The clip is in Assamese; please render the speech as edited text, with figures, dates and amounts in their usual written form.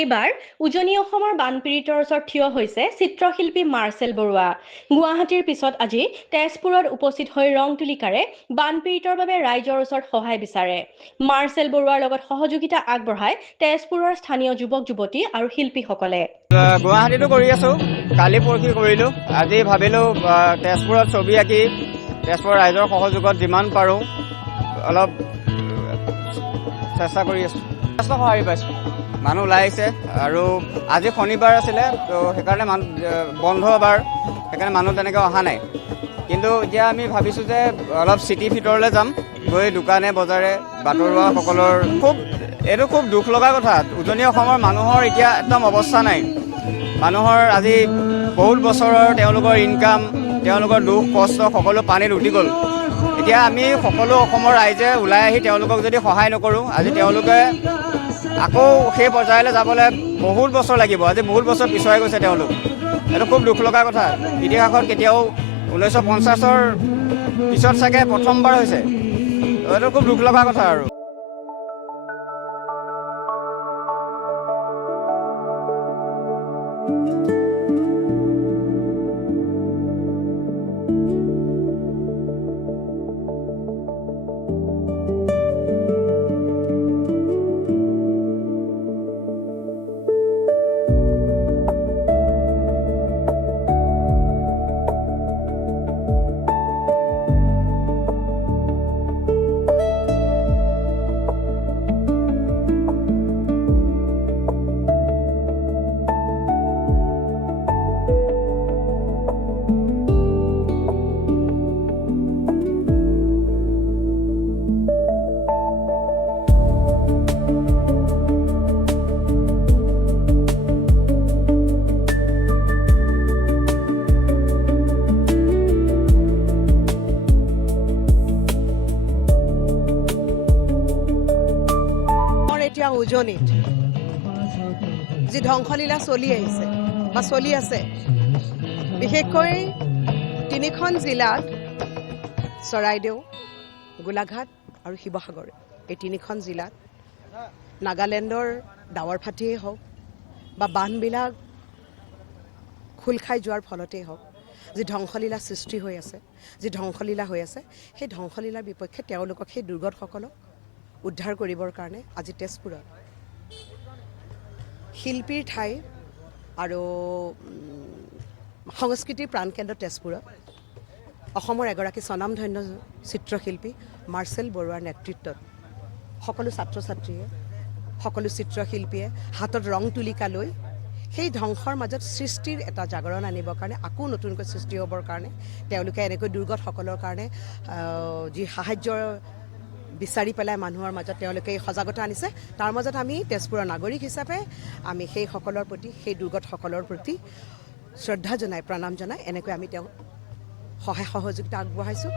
এইবাৰ উজনি অসমৰ বানপীড়িতৰ ওচৰত থিয় হৈছে চিত্ৰশিল্পী মাৰ্চেল বৰুৱা। গুৱাহাটীৰ পিছত আজি তেজপুৰত উপস্থিত হৈ ৰং তুলিকাৰে বানপীড়িতৰ বাবে ৰাইজৰ ওচৰত সহায় বিচাৰে। মাৰ্চেল বৰুৱাৰ লগত সহযোগিতা আগবঢ়ায় তেজপুৰৰ স্থানীয় যুৱক যুৱতী আৰু শিল্পীসকলে। গুৱাহাটীতো কৰি আছো, কালি পৰহি কৰিলো, আজি ভাবিলো তেজপুৰত ছবি আঁকি তেজপুৰৰ ৰাইজৰ সহযোগত যিমান পাৰো অলপ চেষ্টা কৰি আছো। যথেষ্ট সঁহাৰি পাইছো, মানুহ ওলাই আহিছে আৰু আজি শনিবাৰ আছিলে তো সেইকাৰণে বন্ধ বাৰ, সেইকাৰণে মানুহ তেনেকৈ অহা নাই। কিন্তু এতিয়া আমি ভাবিছোঁ যে অলপ চিটিৰ ভিতৰলৈ যাম, গৈ দোকানে বজাৰে বাটৰুৱাসকলৰ এইটো খুব দুখ লগা কথা। উজনি অসমৰ মানুহৰ এতিয়া একদম অৱস্থা নাই। মানুহৰ আজি বহুত বছৰৰ তেওঁলোকৰ ইনকাম, তেওঁলোকৰ দুখ কষ্ট সকলো পানীত উটি গ'ল। এতিয়া আমি সকলো অসমৰ ৰাইজে ওলাই আহি তেওঁলোকক যদি সহায় নকৰোঁ, আজি তেওঁলোকে আকৌ সেই পৰ্যায়লৈ যাবলৈ বহুত বছৰ লাগিব। আজি বহুত বছৰ পিছুৱাই গৈছে তেওঁলোক। এইটো খুব দুখ লগা কথা। ইতিহাসত কেতিয়াও 1950ৰ পিছত চাগে প্ৰথমবাৰ হৈছে। এইটো খুব দুখ লগা কথা আৰু। এতিয়া উজনিত যি ধ্বংসলীলা চলি আহিছে বা চলি আছে, বিশেষকৈ তিনিখন জিলাত চৰাইদেউ, গোলাঘাট আৰু শিৱসাগৰ, এই তিনিখন জিলাত নাগালেণ্ডৰ ডাৱৰ ফাটিয়েই হওক বা বান্ধবিলাক খোল খাই যোৱাৰ ফলতেই হওক, যি ধ্বংসলীলা সৃষ্টি হৈ আছে, যি ধ্বংসলীলা হৈ আছে, সেই ধ্বংসলীলাৰ বিপক্ষে তেওঁলোকক, সেই দুৰ্গতসকলক উদ্ধাৰ কৰিবৰ কাৰণে আজি তেজপুৰত শিল্পীৰ ঠাই আৰু সংস্কৃতিৰ প্ৰাণকেন্দ্ৰ তেজপুৰত অসমৰ এগৰাকী স্বনামধন্য চিত্ৰশিল্পী মাৰ্চেল বৰুৱাৰ নেতৃত্বত সকলো ছাত্ৰ ছাত্ৰীয়ে, সকলো চিত্ৰশিল্পীয়ে হাতত ৰং তুলিকা লৈ সেই ধ্বংসৰ মাজত সৃষ্টিৰ এটা জাগৰণ আনিবৰ কাৰণে, আকৌ নতুনকৈ সৃষ্টি হ'বৰ কাৰণে তেওঁলোকে এনেকৈ দুৰ্গতসকলৰ কাৰণে যি সাহায্য বিচাৰি পেলাই মানুহৰ মাজত তেওঁলোকে এই সজাগতা আনিছে। তাৰ মাজত আমি তেজপুৰৰ নাগৰিক হিচাপে আমি সেইসকলৰ প্ৰতি, সেই দুৰ্গতসকলৰ প্ৰতি শ্ৰদ্ধা জনাই, প্ৰণাম জনাই এনেকৈ আমি তেওঁ সহায় সহযোগিতা আগবঢ়াইছোঁ।